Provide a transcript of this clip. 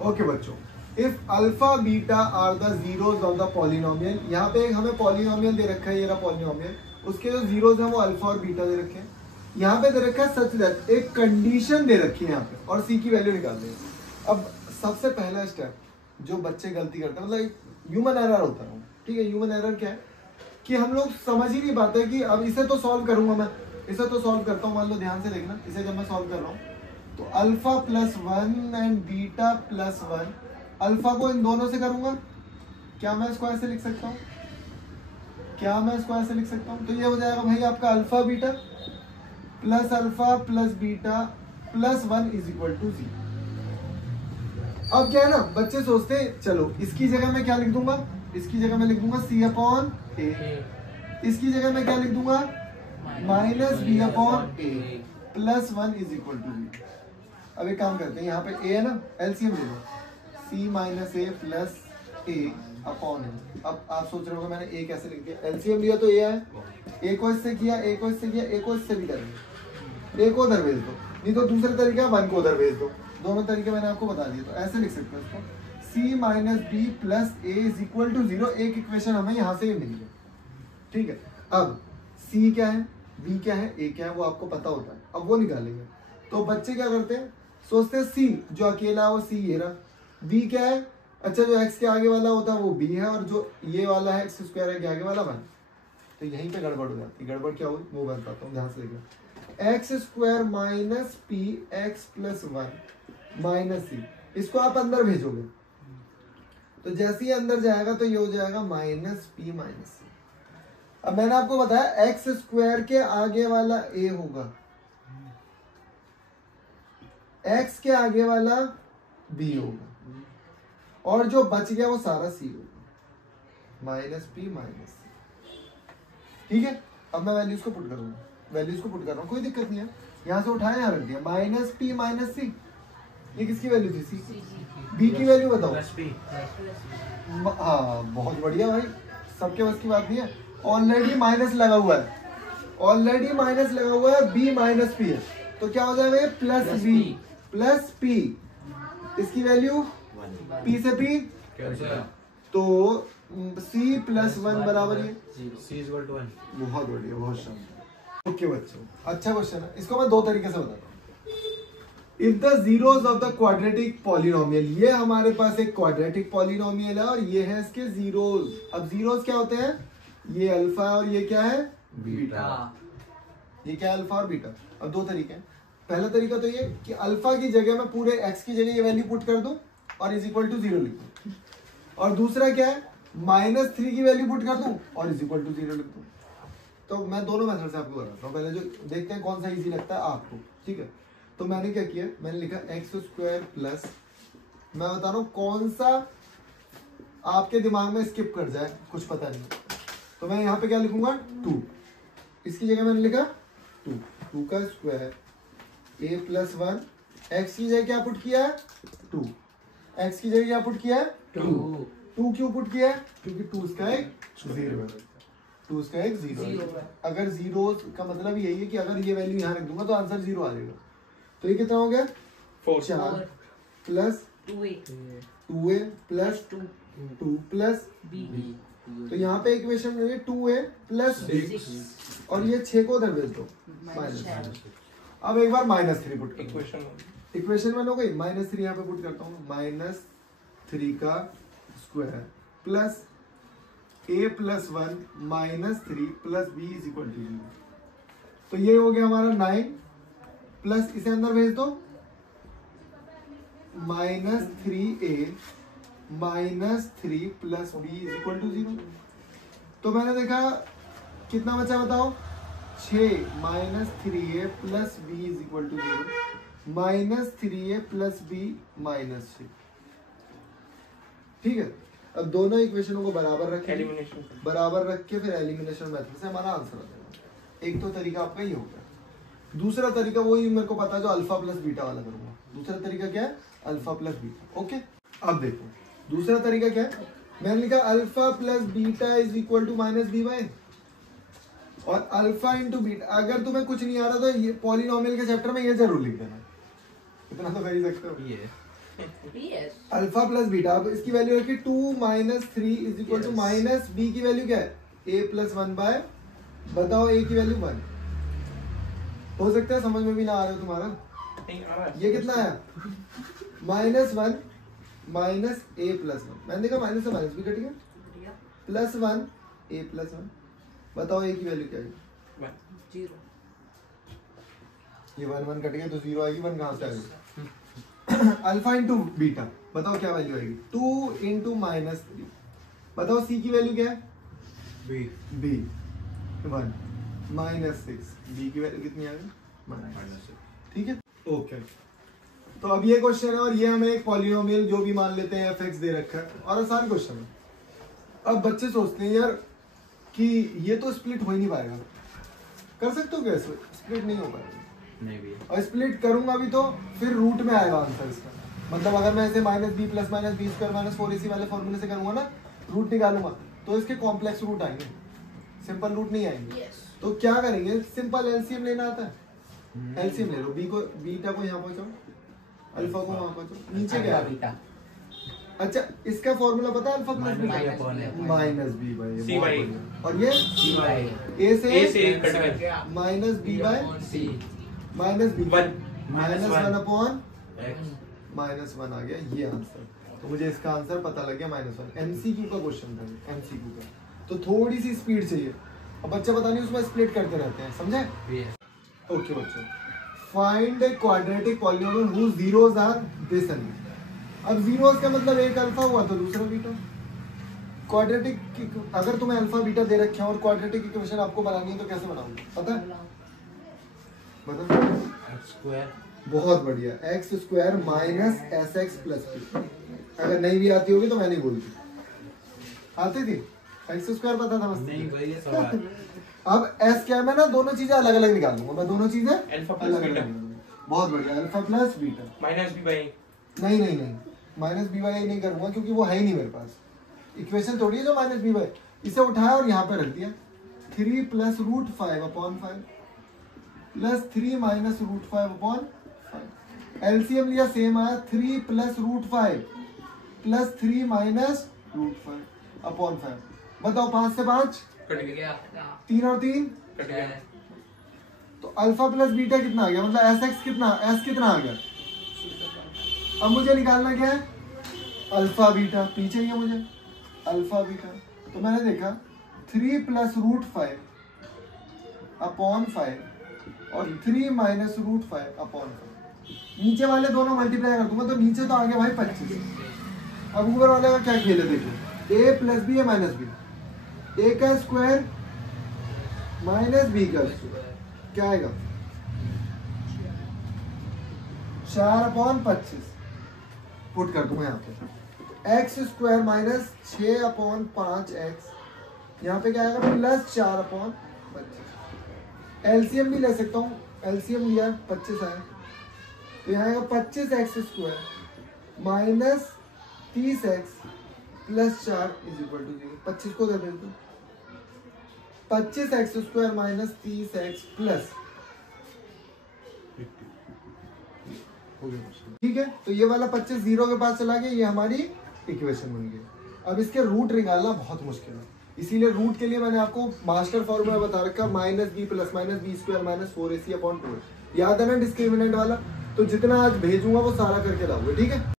Okay बच्चों, if alpha beta are the zeros of the polynomial, यहाँ पे हमें पॉलिनोमियल दे रखा है, ये रहा पॉलिनोमियल, उसके जो जीरोज हैं वो अल्फा और बीटा दे रखे हैं। यहाँ पे दे रखा है सच दैट, एक कंडीशन दे रखी है यहाँ पे, और सी की वैल्यू निकाल देंगे। अब सबसे पहला स्टेप जो बच्चे गलती करते हैं, मतलब ह्यूमन एरर होता है, ठीक है। ह्यूमन एरर क्या है कि हम लोग समझ ही नहीं पाते कि अब इसे तो सॉल्व करूंगा मैं, इसे तो सॉल्व करता हूँ, मान लो ध्यान से देखना, इसे जब मैं सॉल्व कर रहा हूँ तो alpha plus 1 and beta plus 1, alpha को इन दोनों से करूंगा, क्या मैं इसको ऐसे लिख सकता हूँ, क्या मैं इसको ऐसे लिख सकता हूँ? तो ये हो जाएगा भाई आपका alpha beta plus beta plus 1 is equal to 0। अब क्या है ना, बच्चे सोचते हैं चलो इसकी जगह मैं क्या लिख दूंगा, इसकी जगह मैं लिख दूंगा c अपॉन a, इसकी जगह मैं क्या लिख दूंगा minus b upon a plus 1 is equal to 0। अब एक काम करते हैं, यहाँ पे a है ना, एलसीएम ले लो, c minus a plus a upon a। अब आप सोच रहे हो मैंने a कैसे लिख दिया, एलसीएम लिया तो a है, a को इससे किया, a को इससे किया, a को इससे भी करेंगे, a को उधर भेज दो, नहीं तो दूसरे तरीका 1 को उधर भेज दो, दोनों तरीके मैंने आपको बता दिए। तो ऐसे लिख सकते हो इसको, c minus B plus a is equal to 0। एक इक्वेशन हमें यहाँ से ही मिल गई, ठीक है। अब c क्या है, b क्या है, a क्या है, वो आपको पता होता है, अब वो निकालेंगे। तो बच्चे क्या करते हैं, सोचते हैं c जो अकेला है वो c ये रहा, b क्या है, अच्छा जो x के आगे वाला होता है वो b है, और जो ये वाला है x स्क्वायर है के आगे वाला 1। तो यहीं पे गड़बड़ हो जाती है। गड़बड़ क्या हुई वो बताता हूँ, ध्यान से देखना। X square minus p x plus 1 minus c, इसको आप अंदर भेजोगे तो जैसे ही अंदर जाएगा तो ये हो जाएगा माइनस पी माइनस सी। अब मैंने आपको बताया एक्स स्क्वायर के आगे वाला a होगा, x के आगे वाला b होगा, और जो बच गया वो सारा c होगा, माइनस पी माइनस सी। ठीक है। अब मैं वैल्यूज को पुट करूंगा, वैल्यूज को पुट कर रहा हूँ, कोई दिक्कत नहीं है, यहाँ से उठाया यहाँ रख दिया, माइनस पी माइनस सी। ये किसकी वैल्यू थी, सी। बी की वैल्यू बताओ। हाँ बहुत बढ़िया भाई, सबके बस की बात नहीं है। ऑलरेडी माइनस लगा हुआ है, ऑलरेडी माइनस लगा हुआ है, बी माइनस पी है, तो क्या हो जाएगा ये प्लस बी प्लस पी। इसकी वैल्यू पी से पी, तो c प्लस 1 बराबर है c इज इक्वल टू 1। बहुत बढ़िया, बहुत शानदार। ओके बच्चों, अच्छा क्वेश्चन है, इसको मैं दो तरीके से बताता हूँ। If the zeros of the quadratic polynomial, ये हमारे पास एक क्वाड्रेटिक पॉलिनोमियल है और ये है इसके जीरोस। अब जीरोस क्या होते हैं, ये अल्फा और ये क्या है बीटा, ये क्या है अल्फा और बीटा। अब दो तरीके हैं, पहला तरीका तो ये कि अल्फा की जगह मैं पूरे x की जगह ये वैल्यू पुट कर दूं और इज इक्वल टू 0 लिख दूं, और दूसरा क्या है -3 की वैल्यू पुट कर दूं और इज इक्वल टू 0 लिख दूं। तो मैं दोनों मेथड से आपको बताता हूँ, पहले जो देखते हैं कौन सा इजी लगता है आपको, ठीक है। तो मैंने क्या किया, मैंने लिखा x स्क्वायर प्लस, मैं बता रहा हूँ कौन सा आपके दिमाग में स्किप कर जाए कुछ पता नहीं, तो मैं यहाँ पे क्या लिखूंगा 2, इसकी जगह मैंने लिखा 2 का स्क्वायर a प्लस 1, x की जगह क्या पुट किया है 2, x की जगह क्या पुट किया है 2 क्यों पुट किया है, क्योंकि 2 इसका एक 0 है, 2 इसका एक 0 है। अगर 0 का मतलब यही है कि अगर ये वैल्यू यहाँ रख दूंगा तो आंसर 0 आ जाएगा। तो ये कितना हो गया 4 plus 2a plus 2 plus b, तो यहाँ पे इक्वेशन में 2a प्लस 6 और ये 6 को उधर भेज दो माइनस। अब एक बार -3 पुट करो, इक्वेशन 1 हो गई, -3 यहाँ पे पुट करता हूँ, -3 का square plus a plus 1 -3 plus b is equal to 0। तो ये हो गया हमारा 9 प्लस इसे अंदर भेज दो -3a -3 plus b is equal to 0। तो मैंने देखा कितना बचा बताओ 6 -3a plus b is equal to 0, -3a plus b -6। ठीक है। अब दोनों इक्वेशनों को बराबर रखें, बराबर रख के फिर एलिमिनेशन मेथड से हमारा आंसर आ जाएगा। एक तो तरीका आपका ये होगा, दूसरा तरीका वही मेरे को पता है जो अल्फा प्लस बीटा वाला करूंगा। दूसरा तरीका क्या है अल्फा प्लस बीटा। ओके, अब देखो दूसरा तरीका क्या है, मैंने लिखा alpha plus beta is equal to -b/, और अल्फा इंटू बीटा। अगर तुम्हें कुछ नहीं आ रहा तो ये पॉलिनोमियल के चैप्टर में ये जरूर लिख देना, इतना तो कर ही सकते हो। Alpha plus beta. अब इसकी वैल्यू है कि 2 minus 3 is equal to minus B की वैल्यू क्या है a प्लस 1 बाय, बताओ a की वैल्यू 1। हो सकता है समझ में भी ना आ रहा हो तुम्हारा, नहीं आ रहा है। ये कितना है -1 माइनस a प्लस 1, मैंने देखा माइनस से माइनस भी कट गया, प्लस 1 a प्लस 1, बताओ a की वैल्यू क्या है 0। ये 1 1 कट गया तो 0 आएगी, 1 कहाँ से आएगी अल्फा इंटू बीटा, बताओ क्या वैल्यू आएगी 2 इंटू माइनस 3, बताओ c की वैल्यू क्या है b 1 माइनस 6, b की वैल्यू कितनी आ गई -6। ठीक है, ओके। तो अब ये क्वेश्चन है और ये हमें एक पॉलिनोमियल जो भी मान लेते हैं fx दे रखा है और आसान क्वेश्चन है। अब बच्चे सोचते हैं यार कि ये तो स्प्लिट हो ही नहीं पाएगा, कर सकते हो क्या स्प्लिट नहीं हो पाएगा, नहीं भी और स्प्लिट करूंगा भी तो फिर रूट में आएगा आंसर इसका, मतलब अगर मैं इसे -b plus -b square minus 4ac वाले फॉर्मूले से करूंगा ना, रूट निकालूंगा तो इसके कॉम्प्लेक्स रूट आएंगे, सिंपल रूट नहीं आएंगे। तो क्या करेंगे, सिंपल एलसीएम लेना आता है, एलसीएम ले लो, बीटा को यहाँ पहुंचाओ, अल्फा को वहां पहुंचाओ, नीचे क्या है बीटा। अच्छा इसका फॉर्मूला पता है alpha plus beta minus B by C by, और ये ए से कट गया minus B by C minus B one -1 upon X -1 आ गया ये आंसर। तो मुझे इसका आंसर पता लग गया -1। एमसीक्यू का क्वेश्चन था, एमसीक्यू का, तो थोड़ी सी स्पीड चाहिए, अब बच्चे पता नहीं उसमें स्प्लिट करते रहते हैं, समझे। ओके बच्चों, find a quadratic polynomial whose zeros are this and, अब जीरोस का मतलब एक अल्फा हुआ तो दूसरा बीटा। क्वाड्रेटिक अगर तुम्हें अल्फा बीटा दे रखे हैं और क्वाड्रेटिक इक्वेशन आपको बनानी है तो कैसे बनाओगे पता है, बता। एक्स स्क्वायर, बहुत बढ़िया, x square minus S x plus P. अगर नहीं भी आती होगी तो मैं नहीं बोलती, आती थी एक्स स्क्वायर पता था बस नहीं भाई ये सवाल अब एस क्या है, मैं ना दोनों चीजें अलग अलग निकाल दूंगा, मैं दोनों चीजें अल्फा प्लस अलग बीटा, अलग। बहुत बढ़िया, alpha plus beta minus B by, नहीं नहीं नहीं माइनस बी वाई नहीं करूंगा क्योंकि वो है ही नहीं मेरे पास, इक्वेशन थोड़ी है जो माइनस बी वाई, इसे उठाया और यहाँ पे रख दिया 3 plus root 5 upon 5 plus 3 minus root 5 upon 5, LCM लिया सेम आया 3 plus root 5 plus 3 minus root 5 upon 5, बताओ 5 से 5 कट गया 3 और 3 कट गया, तो अल्फा प्लस बीटा कितना आ गया, मतलब एस एक्स कितना, एस कितना आ गया। अब मुझे निकालना क्या है अल्फा बीटा, पीछे ही है मुझे अल्फा बीटा, तो मैंने देखा 3 प्लस रूट 5 अपॉन 5 और 3 माइनस रूट 5 अपॉन 5, नीचे वाले दोनों मल्टीप्लाई कर दूंगा तो नीचे तो आ गया भाई 25। अब ऊपर वाले का क्या खेल है देखो, ए प्लस बी है माइनस बी, ए का स्क्वायर माइनस बी का स्क्वायर क्या आएगा 4 अपॉन 25, पुट कर दूंगा यहाँ पे x square minus 6 upon 5 x, यहाँ पे क्या आएगा प्लस 4 अपॉन 25। एलसीएम भी ले सकता हूँ, एलसीएम लिया 25 आया तो यहाँ आएगा 25 X square minus 30 X plus 4 is equal to 0। 25 को दे देते 25 X square minus 30 X plus, ठीक है। तो ये वाला 25 0 के पास चला गया, ये हमारी इक्वेशन बन गई। अब इसके रूट निकालना बहुत मुश्किल है, इसीलिए रूट के लिए मैंने आपको मास्टर फॉर्मूला बता रखा minus B plus minus B square minus 4ac upon 2, याद है ना डिस्क्रिमिनेंट वाला। तो जितना आज भेजूंगा वो सारा करके लाऊंगा, ठीक है।